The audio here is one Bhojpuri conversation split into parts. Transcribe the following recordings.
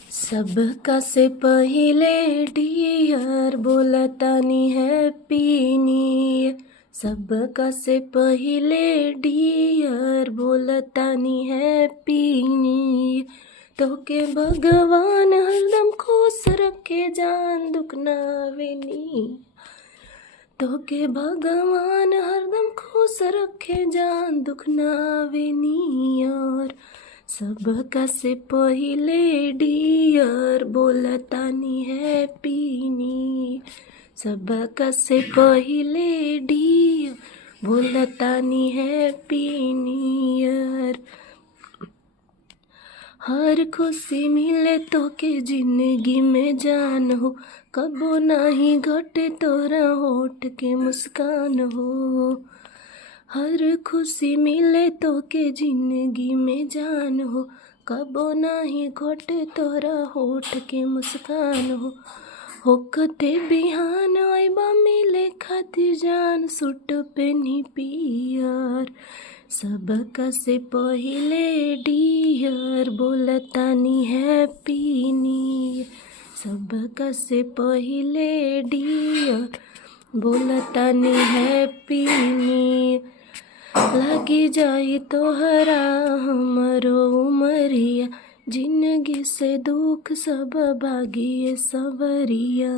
सबका से पहिले डियर बोलतानी हैप्पी न्यू ईयर। सबका से पहिले डियर बोलतानी हैप्पी न्यू ईयर। तोके भगवान हरदम खुश रखे जान दुख ना आवे नी। तोके भगवान हरदम खुश रखे जान दुख ना आवे नी। और सबका से पहिले डियर बोलतानी हैप्पी न्यू ईयर। सबका से पहिले डियर बोलतानी हैप्पी न्यू ईयर। हर खुशी मिले तोके जिंदगी में जान हो, कबो नाही घटे तोरा होठ के मुस्कान हो। हर खुशी मिले तोके जिंदगी में जान हो, कबो नाही घटे तोरा होठ के मुस्कान हो। होकते बिहान आइबा मिले खातिर जान सूट पेनी पियर। सबका से पहिले डियर बोलतानी हैप्पी न्यू ईयर। सबका से पहिले डियर बोलतानी हैप्पी न्यू ईयर। लगी जाई तोहरा हमरो उमरिया, जिंदगी से दुख सब भागिए सवरिया।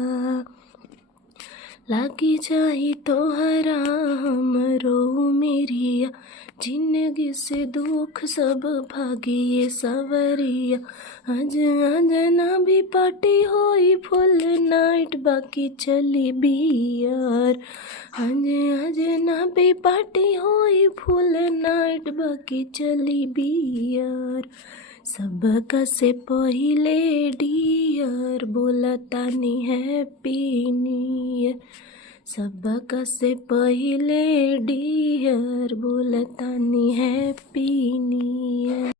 लगी जाई तोहरा हमरो उमरिया, जिंदगी से दुख सब भागिए सवरिया। आज ना भी पार्टी होई फुल नाइट बाकी चली बियर। आज ना भी पार्टी होई फुल नाइट बाकी चली बियर। सबका से पहिले डियर बोलतानी हैप्पी न्यू ईयर। सबका से पहिले डियर बोलतानी हैप्पी न्यू ईयर।